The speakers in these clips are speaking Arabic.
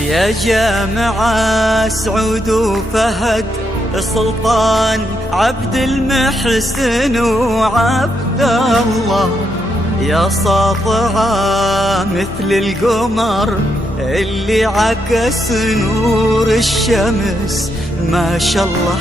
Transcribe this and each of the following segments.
يا جامعة سعود وفهد سلطان عبد المحسن وعبد الله، يا ساطعة مثل القمر اللي عكس نور الشمس، ما شاء الله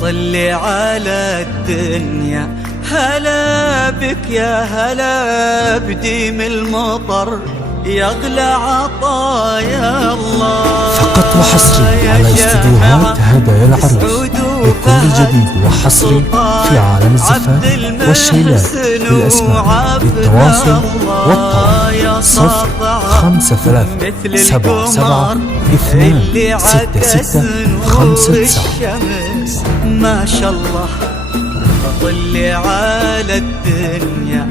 طلي على الدنيا. هلا بك يا هلا بديم المطر يغلى عطايا الله. فقط وحصري على استديوهات هدايا العروس بكل جديد وحصري في عالم الزفاف والشيلات بالأسماء بالتواصل والطلب 053726656. ما شاء الله طلي على الدنيا.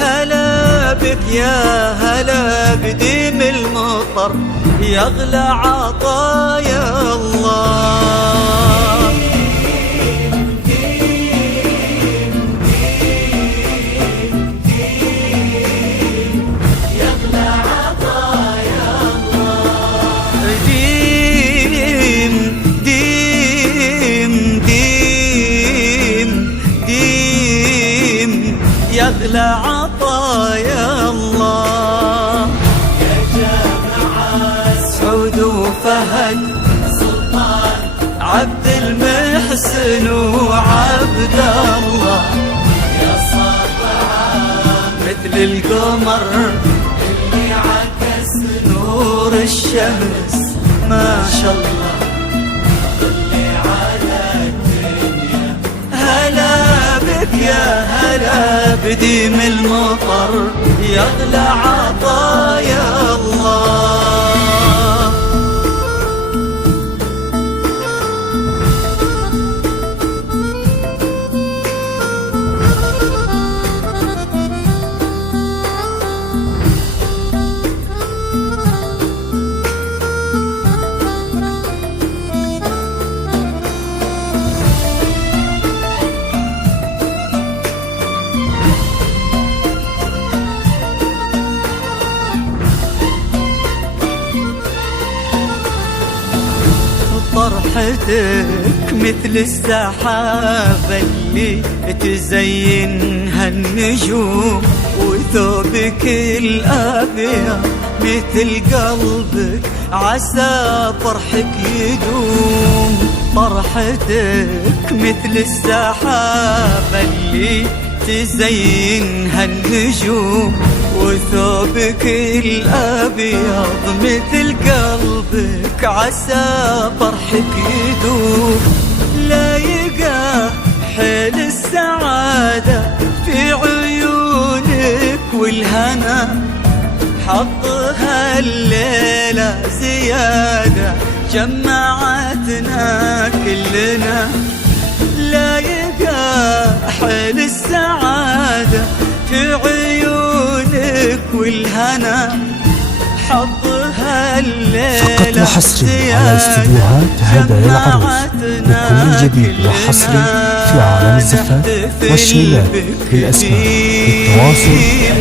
هلا بك يا هلا بديم المطر يغلى عطايا الله. يغلى عطايا الله. ديم ديم ديم ديم يغلى عطايا الله. يا جامعة سعود وفهد سلطان عبد المحسن وعبد الله، يا ساطعة مثل القمر اللي عكس نور الشمس، ما شاء الله طلي على الدنيا. هلا بك يا هلا بديم المطر يغلى عطايا الله. طرحتك مثل السحابة اللي تزينها النجوم، وثوبك الأبيض مثل قلبك عسى فرحك يدوم. طرحتك مثل السحابة اللي تزينها النجوم، وثوبك الأبيض مثل قلبك عسى فرحك يدوم. لايقة حيل السعادة في عيونك والهنا، حظها الليلة زيادة جمعتنا كلنا. لايقة حيل السعادة في عيونك والهنا، حظها الليلة فقط وحصري على استديوهات هدايا العروس بكل جديد وحصري في عالم الزفاف والشيلات بالأسماء بالتواصل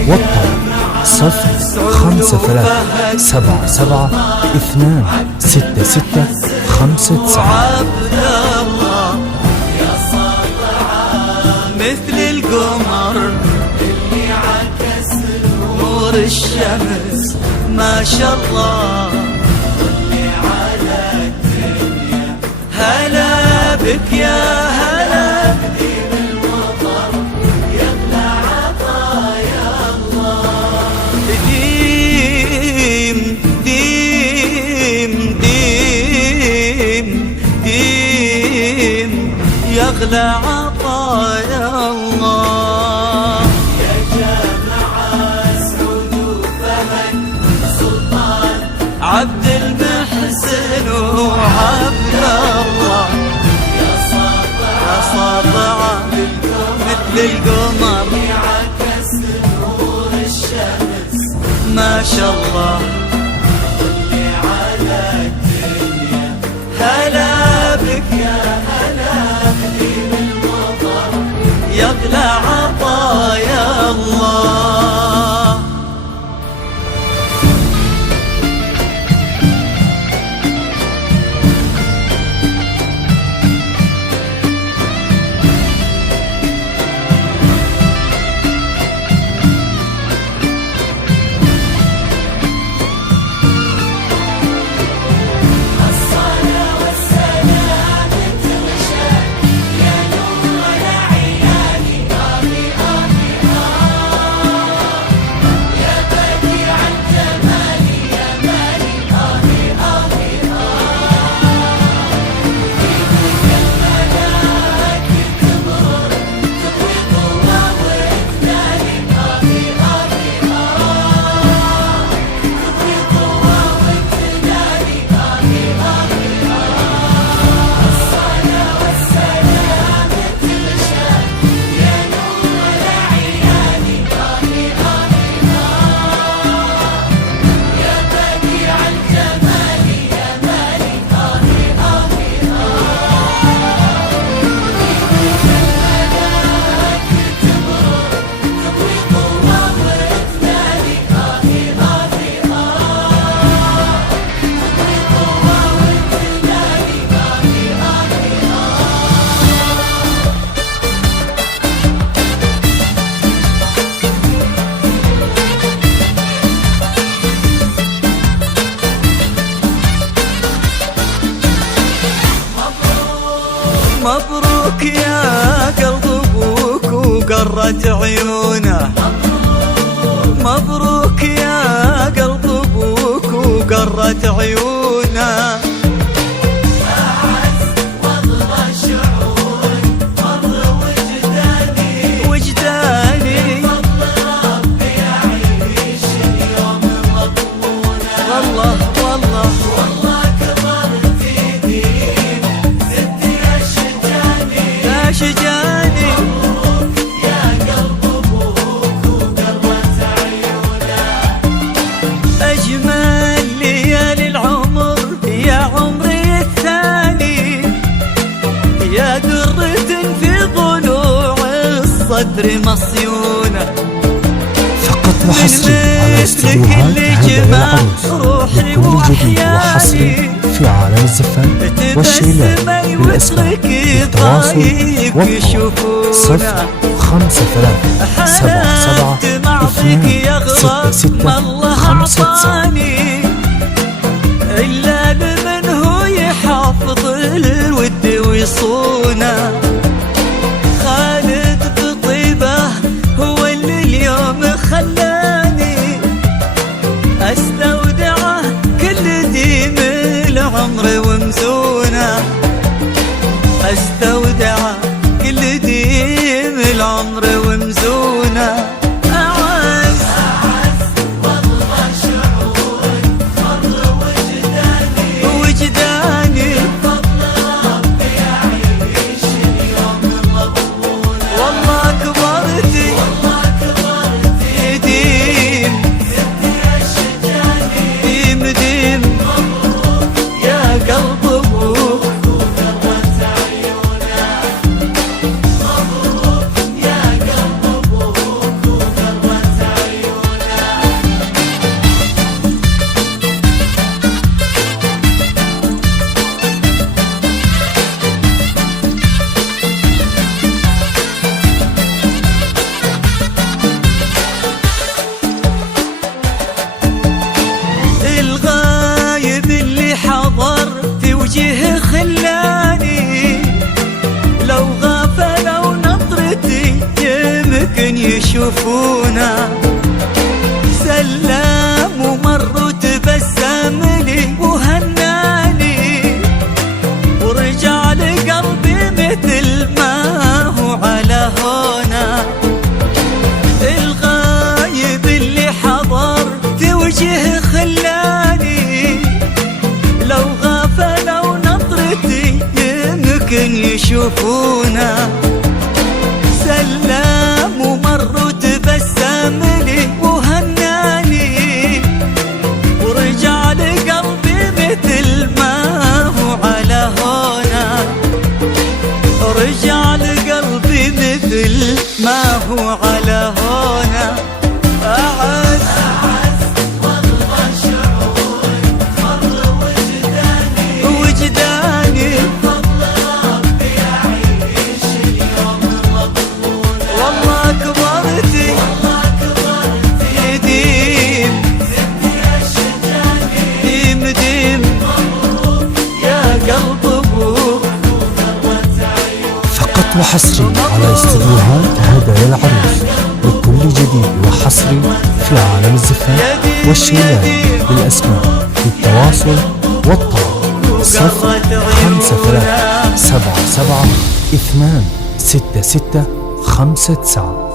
والطلب 053726656. مثل القمر اللي عكس نور الشمس، ما شاء الله طلي على الدنيا. هلا بك يا هلا بديم المطر يغلى عطايا الله. ديم ديم ديم ديم يغلى عطايا الله. يا جامعة سعود وفهد سلطان عبد المحسن وعبد الله، يا ساطعة مثل القمر عكس نور الشمس، ما شاء الله طلي على الدنيا. هلا بك يا هلا بديم المطر يغلى عطايا الله. قرت عيونه. مبروك يا قلب ابوك وقرت عيونه. شجاني يا قلب ابوك وقرت عيونه. اجمل ليالي العمر يا عمري الثاني، يا درة في ضلوع الصدر مصيونه. فقط وحصري على استديوهات هذا العروس بكل جديد وحصري في عالم الزفاف والشيلات بالأسماء بالتواصل والطلب 053772665. إلا لمن هو يحافظ الود ويصونه. خالد بطيبه هو اللي اليوم خلاني استودعه كل ديم العمر ومزونه. استودعه كل ديم العمر ومزونه. أعز والله شعور مر وجداني فضل ربي يعيش اليوم مضمونه. والله كبرتي ديم ديم ديم يا قلب ابوك وقرت عيونه. مبروك يا قلب ابوك وقرت عيونه. الغايب اللي حضر في وجهه خلاني، لو غفلوا نظرتي يمكن يشوفونا. سلام ومر وتبسم لي وهناني، ورجع لقلبي مثل ما هو على هونا. الغايب اللي حضر في وجهه خلاني، لو غفلوا نظرتي يمكن يشوفونا. سلام ومر وتبسم لي وهناني، ورجع لقلبي مثل ما هو على هونا. رجع لقلبي مثل ما هو على هونا. أعز والله شعور مر وجداني فضل ربي يعيش اليوم مضمونه. والله كبرتي ديم ديم ديم يا قلب ابوك وقرت عيونه. فقط وحصري على استديوهات هذا العروس بكل جديد وحصري في عالم الزفاف والشيلات بالأسماء بالتواصل والطلب 053772665.